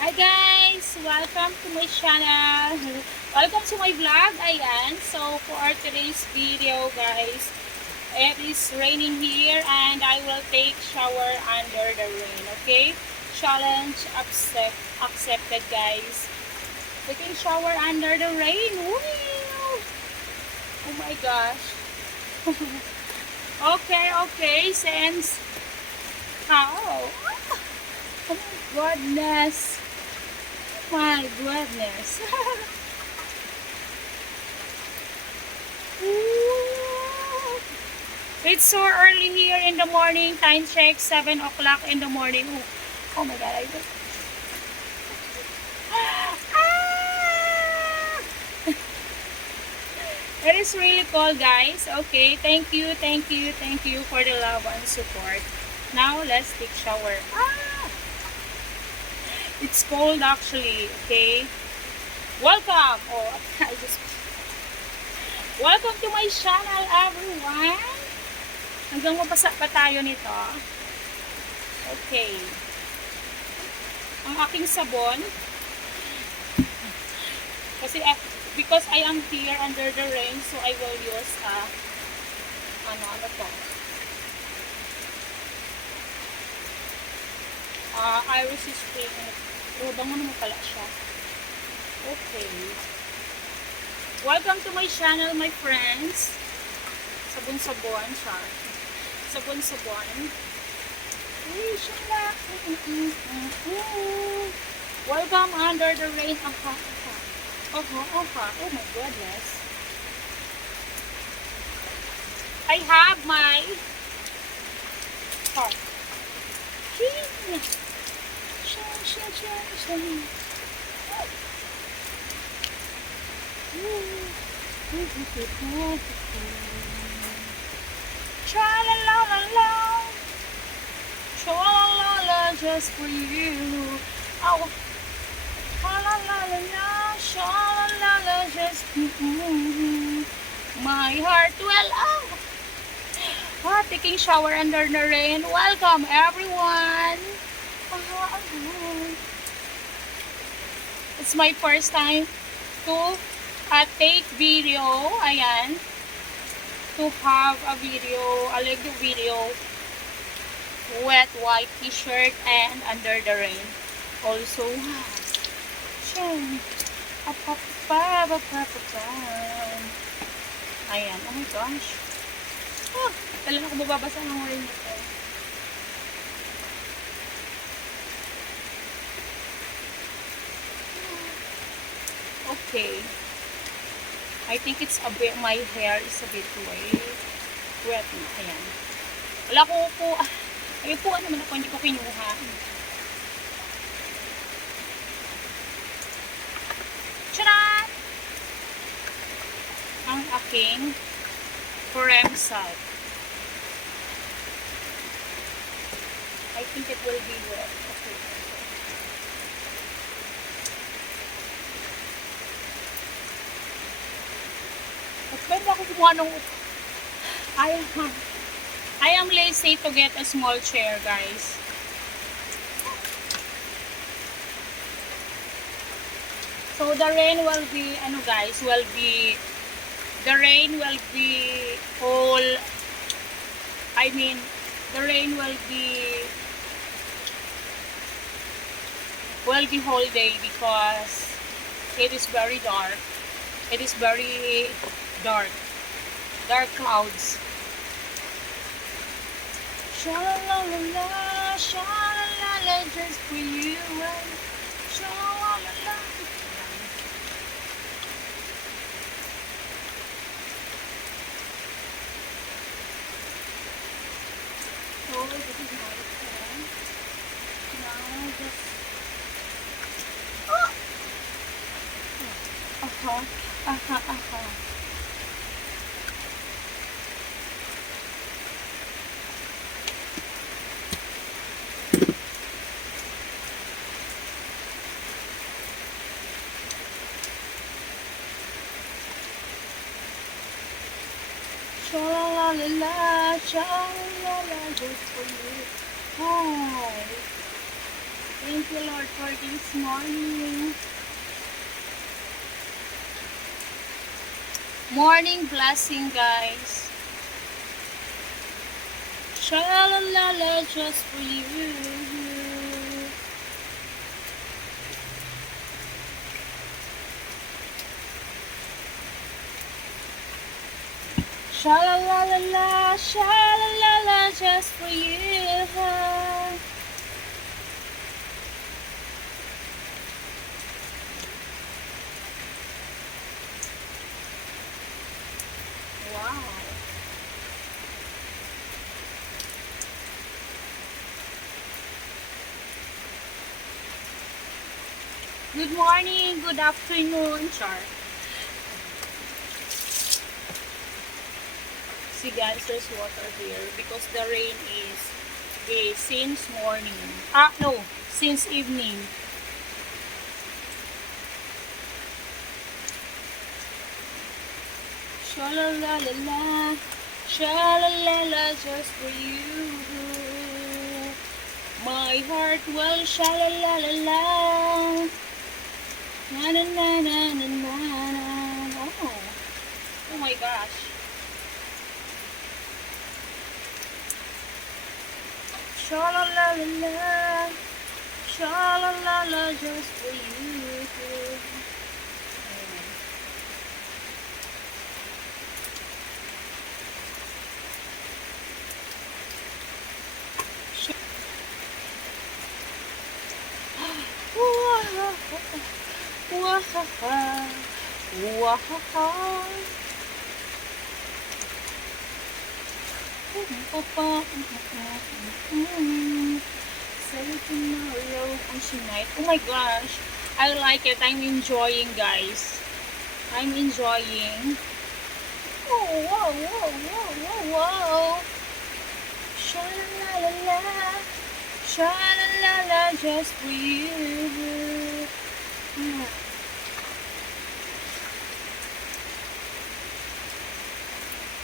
Hi guys! Welcome to my channel. Welcome to my vlog. Ayan. So for today's video guys, it is raining here and I will take shower under the rain. Okay? Challenge accepted guys. Taking shower under the rain. Wow! Oh my gosh. Okay. Since how? Oh my goodness. My goodness. It's so early here in the morning. Time check, 7 o'clock in the morning. Oh my god, I just... Ah! It is really cold, guys. Okay, thank you for the love and support. Now, let's take shower. It's cold actually, okay? Welcome! Oh, I just... Welcome to my channel, everyone! Hanggang mapasa pa tayo nito. Okay. Ang aking sabon. Kasi, because I am here under the rain, so I will use, ano to? Iris Spring. Oh, bango naman pala siya. Okay. Welcome to my channel, my friends. Sabon-sabon siya. Sabon-sabon. Uy, siya. Welcome under the rain. Oh my goodness. I have my heart. Tra-la-la-la-la, tra-la-la-la, just for you. Oh, tra-la-la-la-la, tra-la-la-la, just for you. My heart will taking shower under the rain. Welcome everyone. It's my first time to take video. Ayan. To have a video, a Lego video, wet white t-shirt and under the rain. Also, ayan, oh my gosh. Kailan ako mababasa ng rain nito. Okay. I think it's a bit, my hair is a bit wet na. Ayan. Wala ko po, ay po naman ako, hindi ko kinuha. Tcharan! Ang aking Premsat. I think it will be wet. Okay. Pwede ako kumuha nung... I am lazy to get a small chair, guys. So the rain will be, guys, the rain will be all, the rain will be whole day because it is very dark. It is very dark clouds. Sha-la-la-la-la, sha-la-la-la, just for you. Sha-la-la-la. So this is my phone. Now just Sha-la-la-la-la, sha-la-la-la, just for you. Hi. Thank you, Lord, for this morning. Morning blessing, guys. Sha-la-la-la, just for you. Sha-la-la-la-la, sha-la-la-la, just for you. Wow. Good morning, good afternoon, Char. See guys, there's water here because the rain is since morning. No, since evening. Sha-la-la-la-la, sha-la-la-la, just for you. My heart will sha-la-la-la-la. Na-na-na-na-na-na-na. Oh my gosh. Sha-la-la-la-la, sha-la-la-la, just for you. Wahaha, wahaha. Say tomorrow on tonight. Oh my gosh, I like it. I'm enjoying, guys. I'm enjoying. Oh, whoa, whoa, whoa, whoa, whoa. Sha-la-la-la-la, sha-la-la-la, just for you.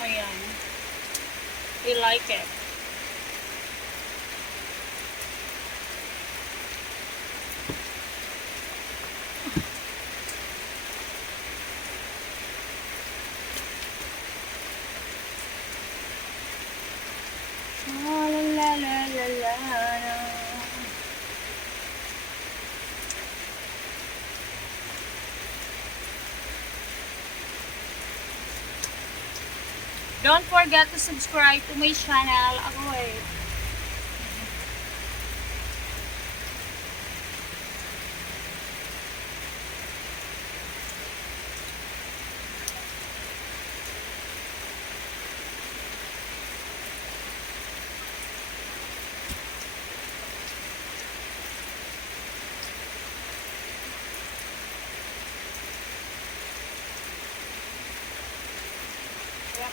Ayan. I like it. Sha-la-la-la-la-la. Don't forget to subscribe to my channel. Ako eh.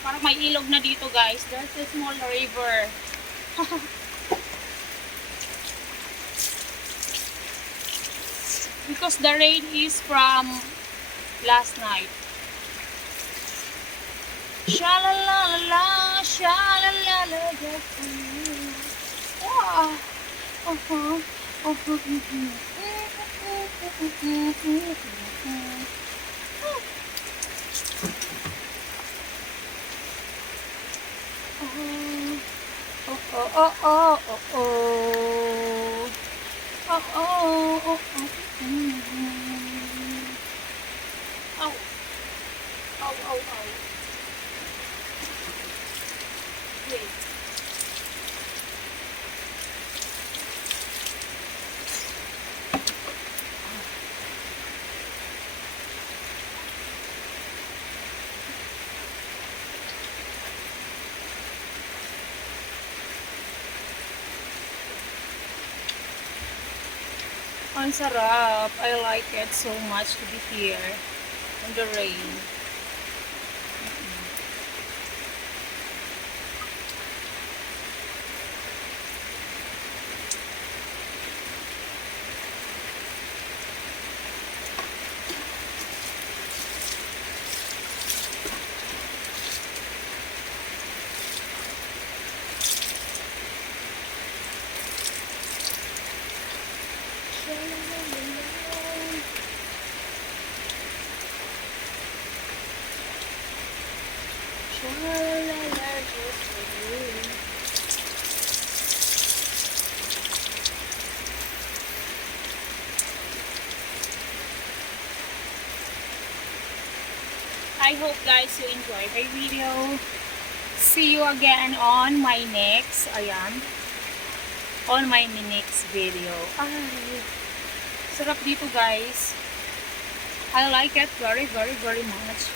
Parang may ilog na dito, guys. There's a small river. Because the rain is from last night. Sha-la-la-la-la, sha-la-la-la, just for you. Wow. Wait. Ang sarap. I like it so much to be here in the rain. I hope guys you enjoy my video. See you again on my next, ayan, on my next video. Ay, sarap dito guys. I like it very, very, very much.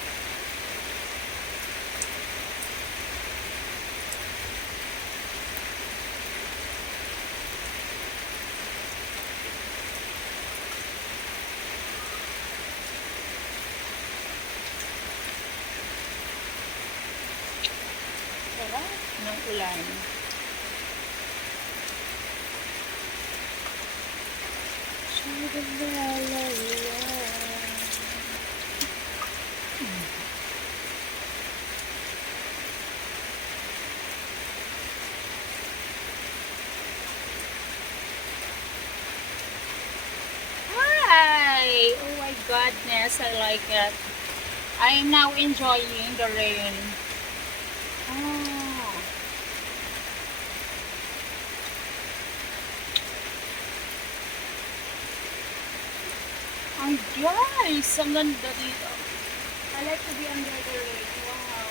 Sarap ng ulan. Hi! Oh my goodness, I like it. I am now enjoying the rain. Ah. Ang guys, ang ganda dito. I like to be under the rain. Wow.